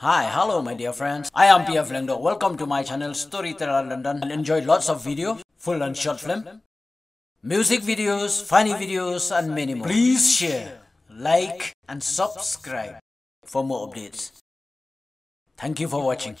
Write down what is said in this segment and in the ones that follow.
Hi, hello my dear friends. I am PF Lyndon. Welcome to my channel Storyteller London. And enjoy lots of video, full and short film, music videos, funny videos and many more. Please share, like and subscribe for more updates. Thank you for watching.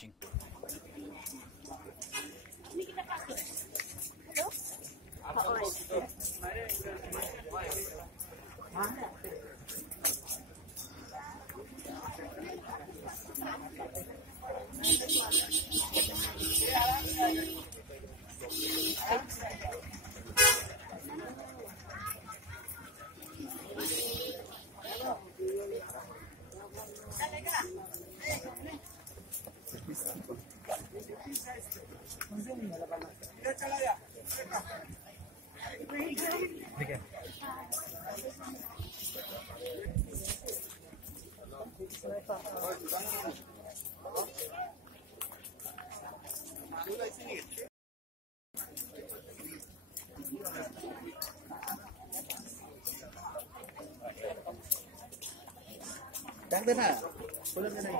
Đang bên này. Bên này.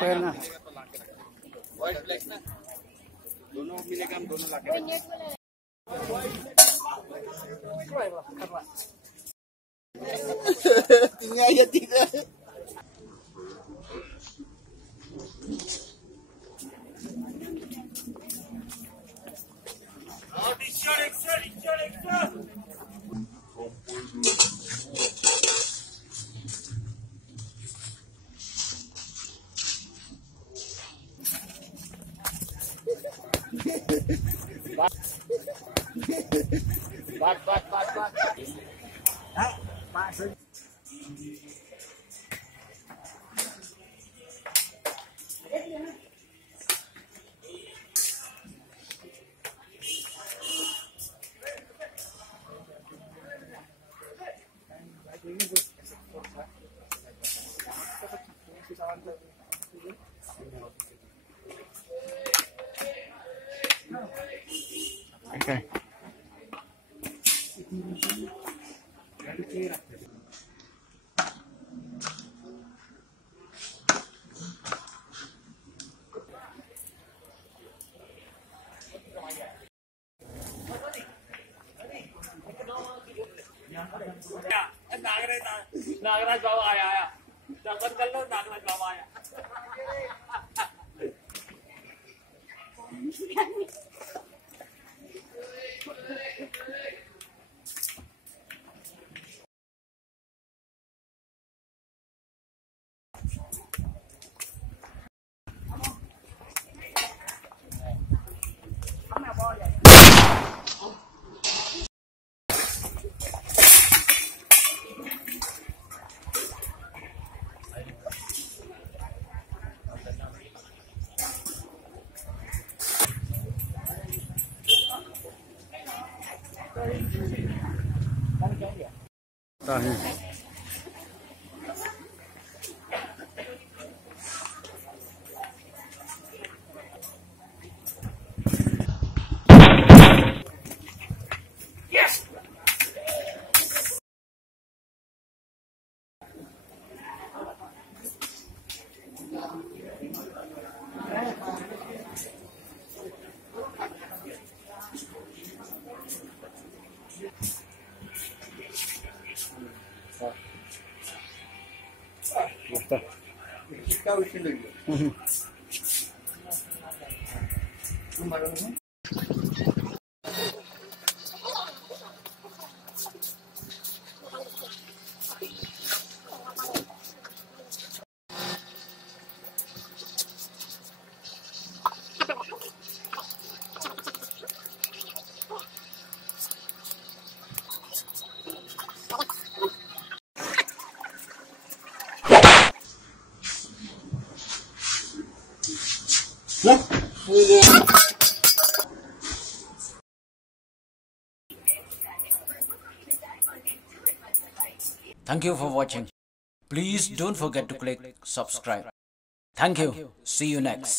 Quen à. White black ना. दोनों मिलेगा हम दोनों लाके. Tinggal ya tidak. Bat. Pak Sing. Okay. Nagraj बाबा आया दर्शन कर लो नागराज बाबा आया Kau isi lagi. Thank you for watching. Please don't forget to click subscribe. Thank you. See you next.